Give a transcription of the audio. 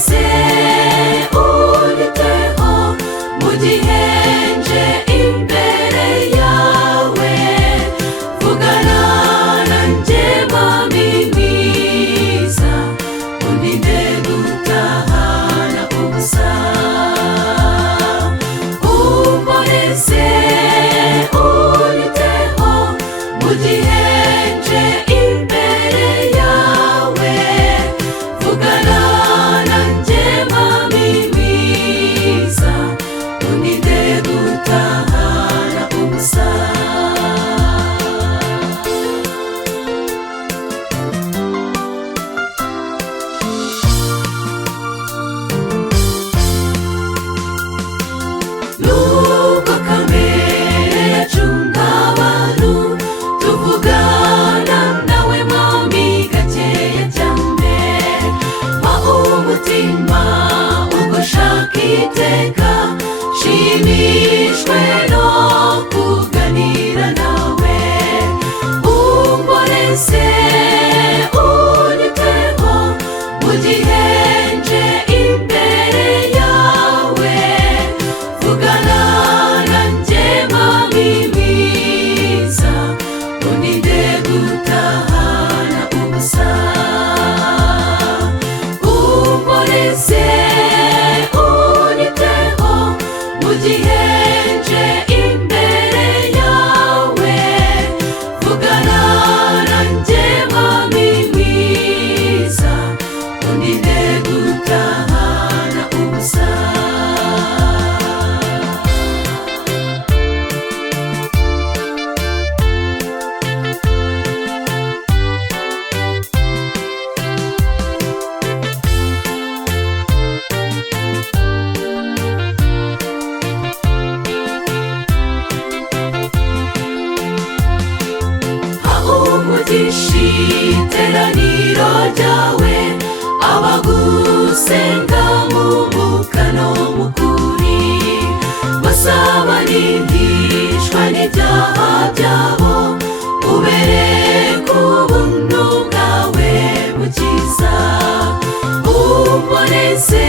umboneze unyiteho mu gihe nje imbere yawe, vugana nanjye mwami mwiza, undinde gutahana ubusa. Umboneze unyiteho mu gihe nje imbere yawe, vugana nanjye mwami mwiza, undinde gutahana ubusa. Nubwo kamere yacu nk'abantu tuvugana nawe mwami gakeya cyane, mpa umutima ugushaka iteka, nshimishwe no kuganira nawe. Umboneze unyiteho mu gihe nje imbere yawe, vugana nanjye mwami mwiza, undinde gutahana ubusa. Umboneze unyiteho mu gihe nje imbere yawe, vugana nanjye mwami mwiza, undinde gutahana ubusa. Umugisha iteraniro ryawe, abagusenga mu mwuka no mu kuri, basabanihishwa n'ibyaha byabo, ubereke ubuntu bwawe bukiza. Umboneze